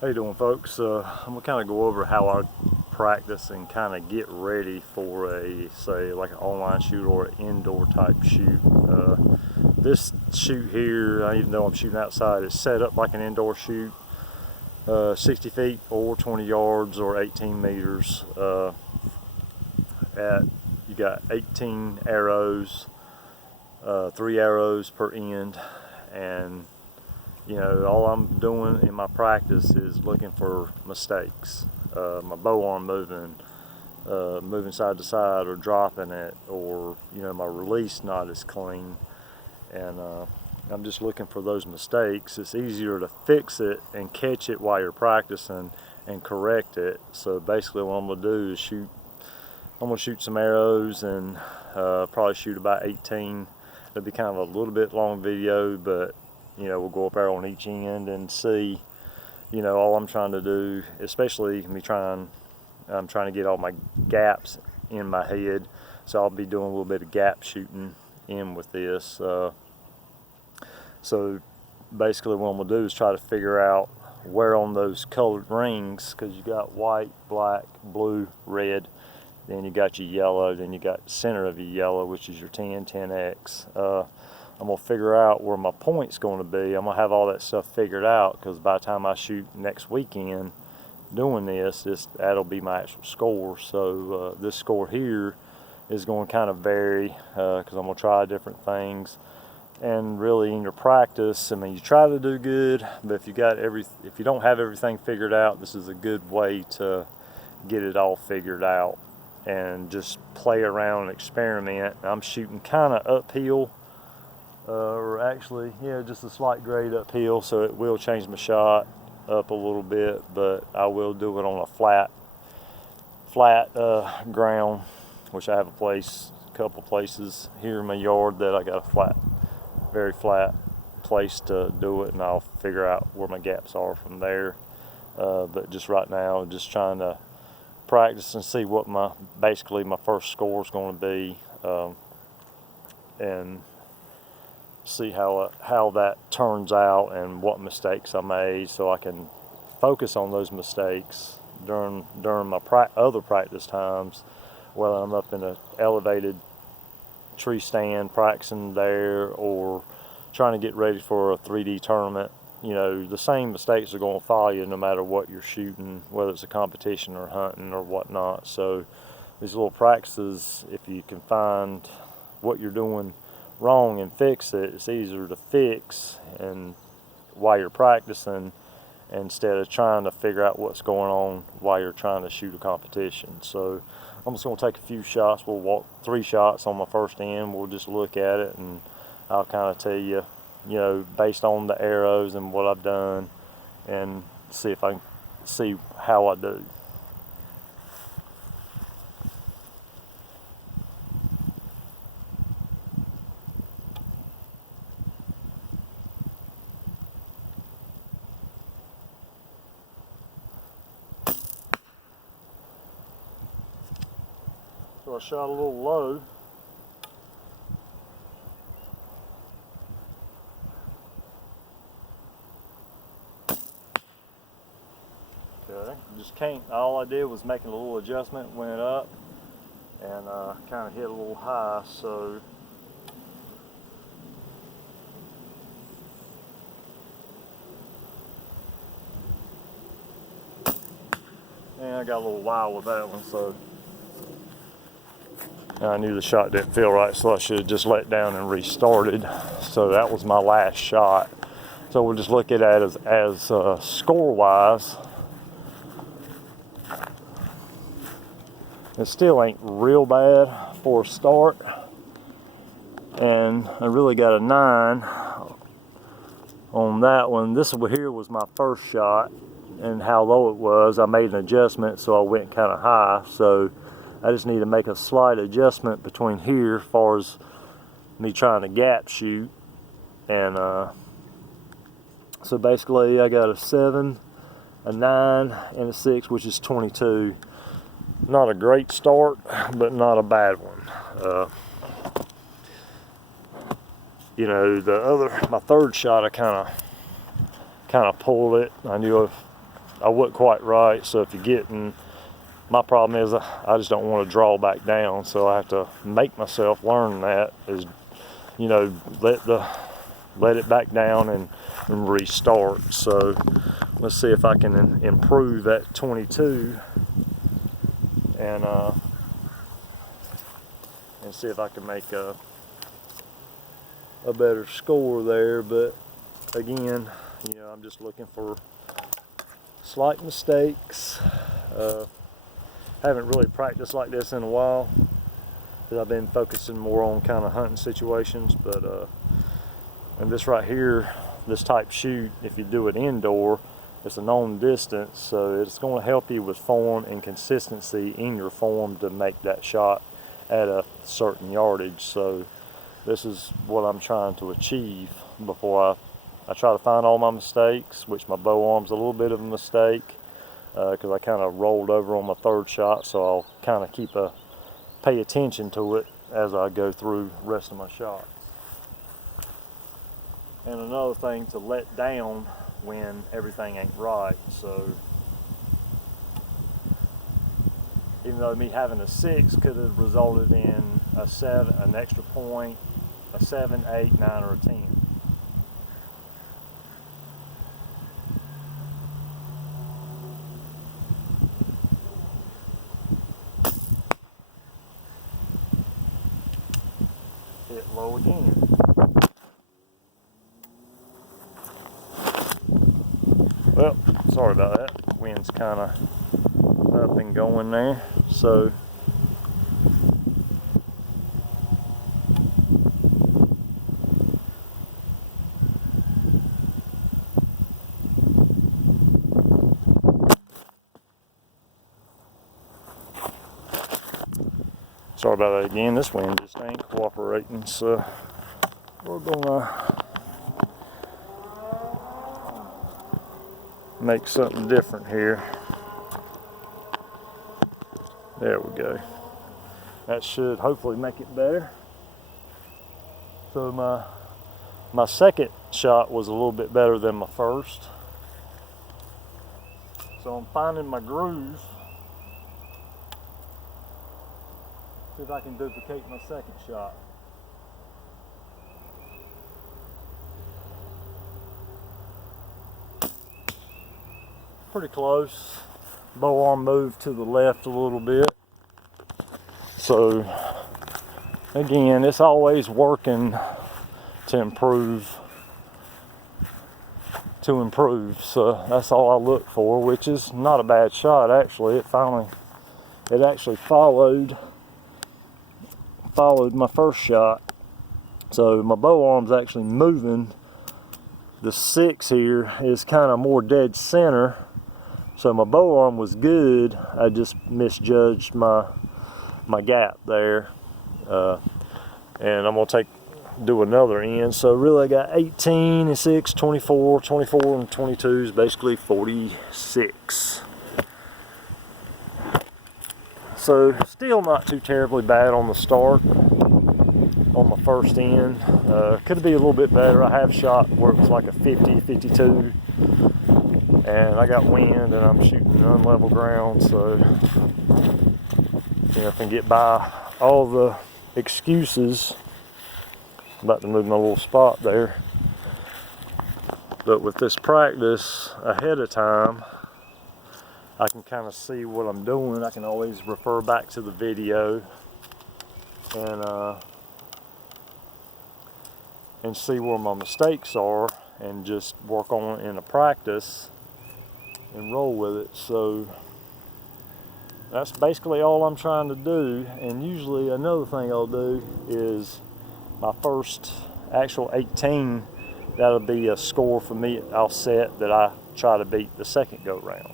How you doing, folks? I'm gonna kind of go over how I practice and kind of get ready for a, say, like an online shoot or an indoor type shoot. This shoot here, even though I'm shooting outside, is set up like an indoor shoot. 60 feet or 20 yards or 18 meters. You got 18 arrows, 3 arrows per end, and all I'm doing in my practice is looking for mistakes. My bow arm moving side to side, or dropping it, or my release not as clean, and I'm just looking for those mistakes. It's easier to fix it and catch it while you're practicing and correct it. So basically what I'm gonna do is I'm gonna shoot some arrows and probably shoot about 18. It'll be kind of a little bit long video, but we'll go up there on each end and see. All I'm trying to do, especially I'm trying to get all my gaps in my head, so I'll be doing a little bit of gap shooting in with this. So basically what I'm gonna do is try to figure out where on those colored rings, because you got white, black, blue, red, then you got your yellow, then you got the center of your yellow, which is your 10, 10X. I'm gonna figure out where my point's gonna be. I'm gonna have all that stuff figured out, because by the time I shoot next weekend doing this, that'll be my actual score. So this score here is going to kind of vary, because I'm gonna try different things. And really in your practice, I mean, you try to do good, but if you don't have everything figured out, this is a good way to get it all figured out and just play around and experiment. I'm shooting kind of uphill, or actually, just a slight grade uphill, so it will change my shot up a little bit, but I will do it on a flat ground, which I have a couple places here in my yard that I got a very flat place to do it, and I'll figure out where my gaps are from there. But just right now, just trying to practice and see what basically my first score is going to be, and see how that turns out and what mistakes I made, so I can focus on those mistakes during my other practice times, whether I'm up in an elevated tree stand practicing there or trying to get ready for a 3D tournament. The same mistakes are going to follow you no matter what you're shooting, whether it's a competition or hunting or whatnot. So these little practices, if you can find what you're doing wrong and fix it, it's easier to fix and while you're practicing, instead of trying to figure out what's going on while you're trying to shoot a competition. So I'm just going to take a few shots. We'll walk 3 shots on my first end. We'll just look at it, and I'll kind of tell you, based on the arrows and what I've done, and see if I can see how I do. So I shot a little low. Okay, just can't, all I did was making a little adjustment, went up, and kind of hit a little high, so and I got a little wild with that one, so I knew the shot didn't feel right, so I should have just let down and restarted. So that was my last shot. So we'll just look at it as score-wise. It still ain't real bad for a start, and I really got a 9 on that one. This here was my first shot, and how low it was, I made an adjustment, so I went kind of high. So I just need to make a slight adjustment between here as far as me trying to gap shoot. And so basically I got a 7, a 9, and a 6, which is 22. Not a great start, but not a bad one. My third shot, I kind of pulled it. I knew I wasn't quite right. So if you're getting, my problem is I just don't want to draw back down, so I have to make myself learn that, is, you know, let it back down and restart. So let's see if I can improve at 22 and see if I can make a better score there. But again, you know, I'm just looking for slight mistakes. Haven't really practiced like this in a while because I've been focusing more on kind of hunting situations. But and this right here, this type shoot, if you do it indoor, it's a known distance, so it's going to help you with form and consistency in your form to make that shot at a certain yardage. So this is what I'm trying to achieve before I try to find all my mistakes, which my bow arm's a little bit of a mistake because I kind of rolled over on my third shot, so I'll kind of pay attention to it as I go through the rest of my shots. And another thing, to let down when everything ain't right. So even though me having a 6 could have resulted in a 7, an extra point, a 7, 8, 9, or a 10. Hit low again. Well, sorry about that. Wind's kind of up and going there. So sorry about that again. This wind just ain't cooperating, so we're gonna make something different here. There we go. That should hopefully make it better. So my second shot was a little bit better than my first. So I'm finding my groove. See if I can duplicate my second shot. Pretty close. Bow arm moved to the left a little bit. So again, it's always working to improve. So that's all I look for, which is not a bad shot actually. It actually followed my first shot. So my bow arm's actually moving. The 6 here is kind of more dead center. So my bow arm was good. I just misjudged my gap there. And I'm gonna do another end. So really I got 18 and 6, 24, 24 and 22 is basically 46. So still not too terribly bad on the start on my first end. Could be a little bit better. I have shot where it was like a 50, 52. And I got wind and I'm shooting unlevel ground, so you know, if I can get by all the excuses. I'm about to move my little spot there. But with this practice ahead of time, I can kind of see what I'm doing. I can always refer back to the video and see where my mistakes are and just work on it in a practice and roll with it. So that's basically all I'm trying to do. And usually another thing I'll do is my first actual 18, that'll be a score for me. I'll set that I try to beat the second go round.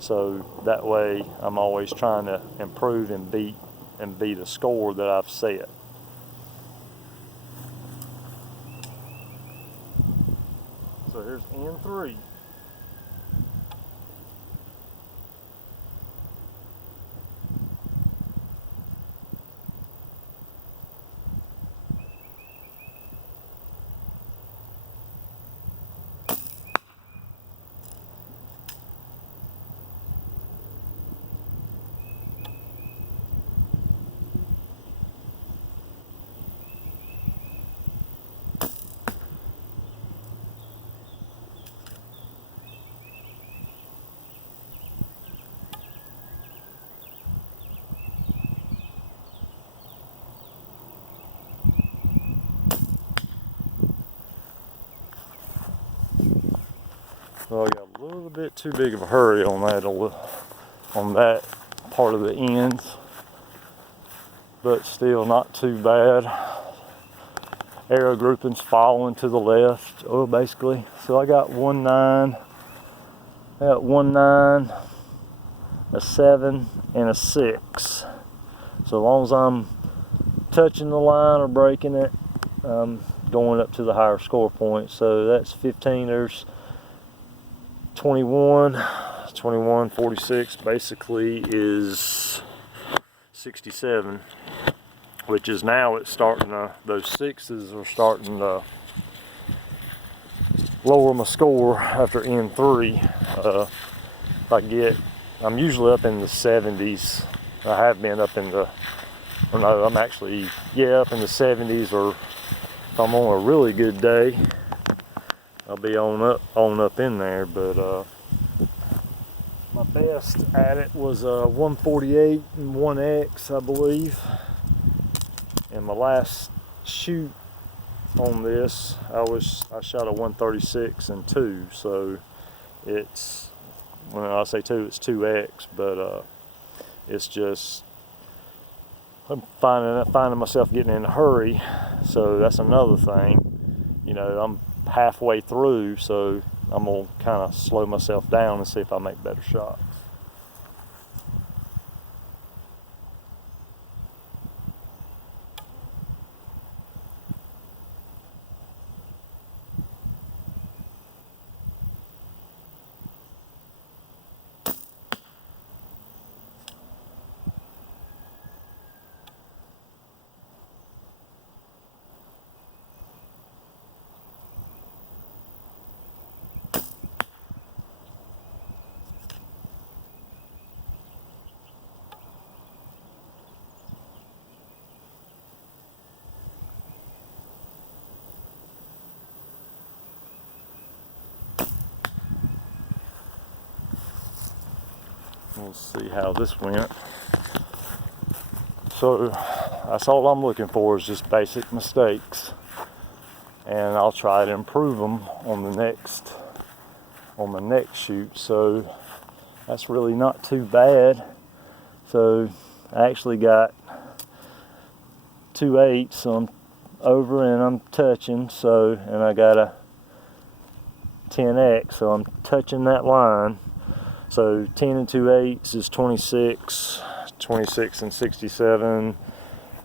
So that way I'm always trying to improve and beat a score that I've set. So here's N3. So I got a little bit too big of a hurry on that part of the ends, but still not too bad. Arrow groupings following to the left, basically. So I got 1-9, a 7, and a 6. So as long as I'm touching the line or breaking it, I'm going up to the higher score point. So that's 15. There's 21. 21, 46 basically is 67. Which is now it's starting to, those 6s are starting to lower my score after N3. I'm usually up in the 70s. I have been up in the, or no, I'm actually, up in the 70s, or if I'm on a really good day, I'll be on up in there, but my best at it was 148 and 1X, I believe. And my last shoot on this, I shot a 136 and 2, so it's, when I say 2, it's 2X, but it's just, I'm finding myself getting in a hurry, so that's another thing. You know, I'm halfway through, so I'm gonna kind of slow myself down and see if I make better shots. We'll see how this went. So that's all I'm looking for, is just basic mistakes, and I'll try to improve them on my next shoot. So that's really not too bad. So I actually got 2/8, so I'm over and I'm touching. So, and I got a 10X, so I'm touching that line. So 10 and 2/8 is 26. 26 and 67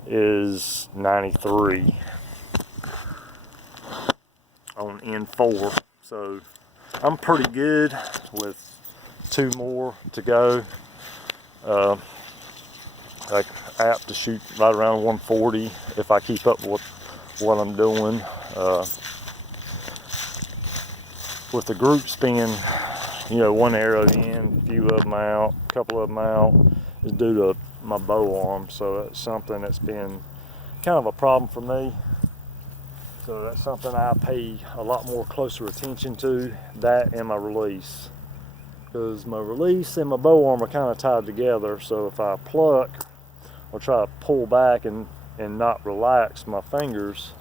is 93 on N4. So I'm pretty good with 2 more to go. I'm apt to shoot right around 140 if I keep up with what I'm doing. With the groups being, one arrow in, a few of them out, a couple of them out, is due to my bow arm. So that's something that's been kind of a problem for me. So that's something I pay a lot more closer attention to, that and my release. Because my release and my bow arm are kind of tied together. So if I pluck or try to pull back and not relax my fingers,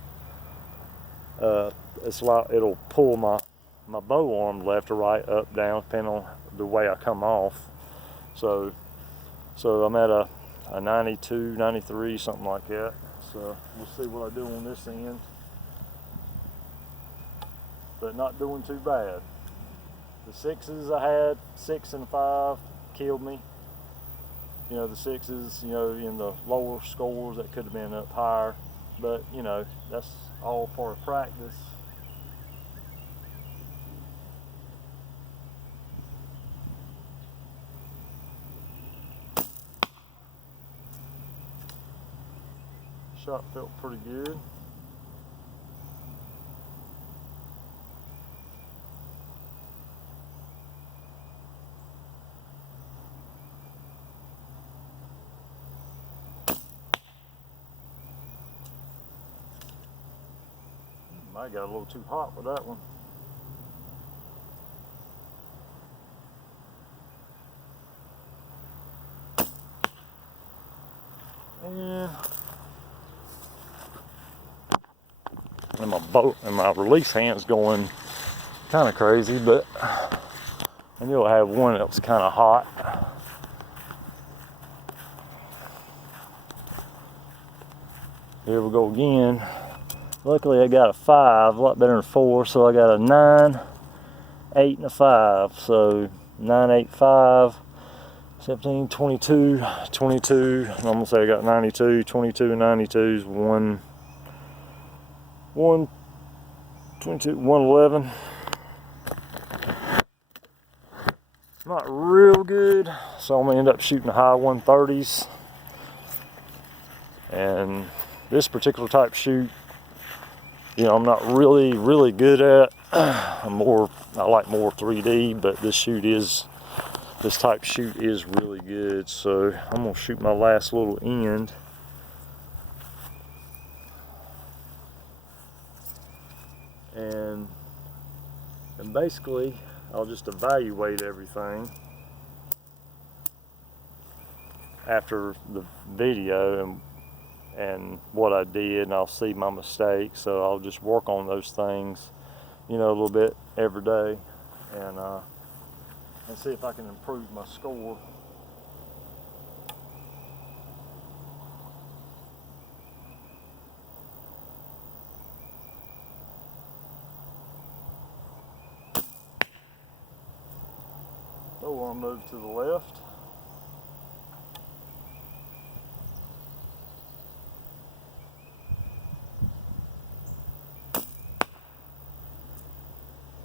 it's like it'll pull my bow arm left or right, up, down, depending on the way I come off. So I'm at a 92, 93, something like that. So we'll see what I do on this end. But not doing too bad. The 6s I had, 6 and 5, killed me. The 6s, in the lower scores, that could have been up higher. But, that's all part of practice. Shot felt pretty good. I got a little too hot with that one. And my release hand's going kind of crazy, but And you'll have one that was kind of hot. Here we go again. Luckily I got a 5, a lot better than 4, so I got a 9, 8, and a 5. So 9, 8, 5, 17, 22, 22. I'm gonna say I got 92, 22 and 92s, 22, 111. Not real good, so I'm gonna end up shooting high 130s. And this particular type shoot, you know, I'm not really good at. I like more 3D, but this type shoot is really good. So I'm gonna shoot my last little end. And basically I'll just evaluate everything after the video and what I did, and I'll see my mistakes. So I'll just work on those things, you know, a little bit every day, and see if I can improve my score. So I'll move to the left.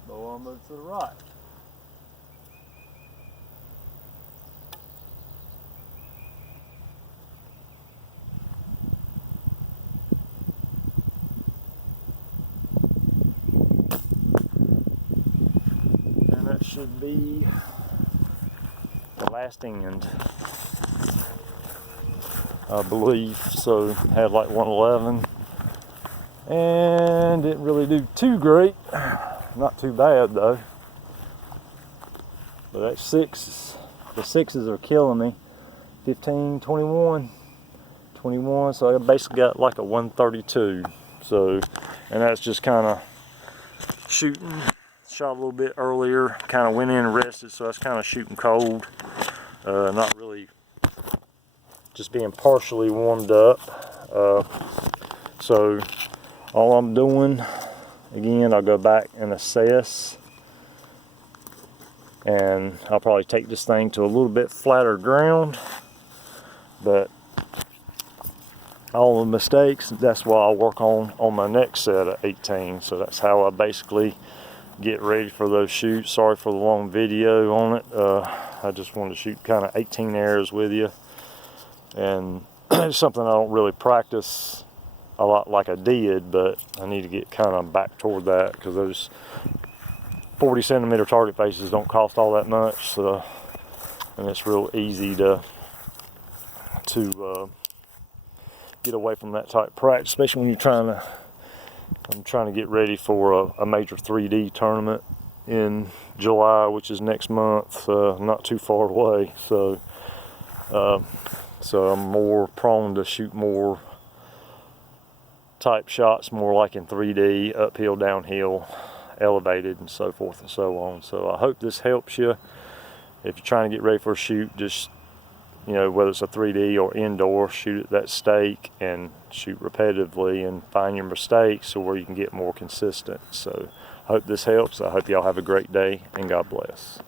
So I'll move to the right. And that should be the last end, I believe. So had like 111 and didn't really do too great. Not too bad though. But that 6, the 6s are killing me. 15, 21, 21. So I basically got like a 132. So, and that's just kind of shooting. Shot a little bit earlier, kind of went in and rested, so that's kind of shooting cold. Not really, just being partially warmed up. So all I'm doing, again, I'll go back and assess, and I'll probably take this thing to a little bit flatter ground, but all the mistakes, that's what I'll work on my next set of 18. So that's how I basically get ready for those shoots. Sorry for the long video on it. I just wanted to shoot kind of 18 arrows with you, and it's something I don't really practice a lot like I did, but I need to get kind of back toward that, because those 40 centimeter target faces don't cost all that much. So, and it's real easy to get away from that type of practice, especially when I'm trying to get ready for a major 3D tournament in July, which is next month, not too far away. So I'm more prone to shoot more type shots, more like in 3D, uphill, downhill, elevated, and so forth and so on. So I hope this helps you. If you're trying to get ready for a shoot, just, you know, whether it's a 3D or indoor, shoot at that stake and shoot repetitively and find your mistakes so where you can get more consistent. So I hope this helps. I hope y'all have a great day, and God bless.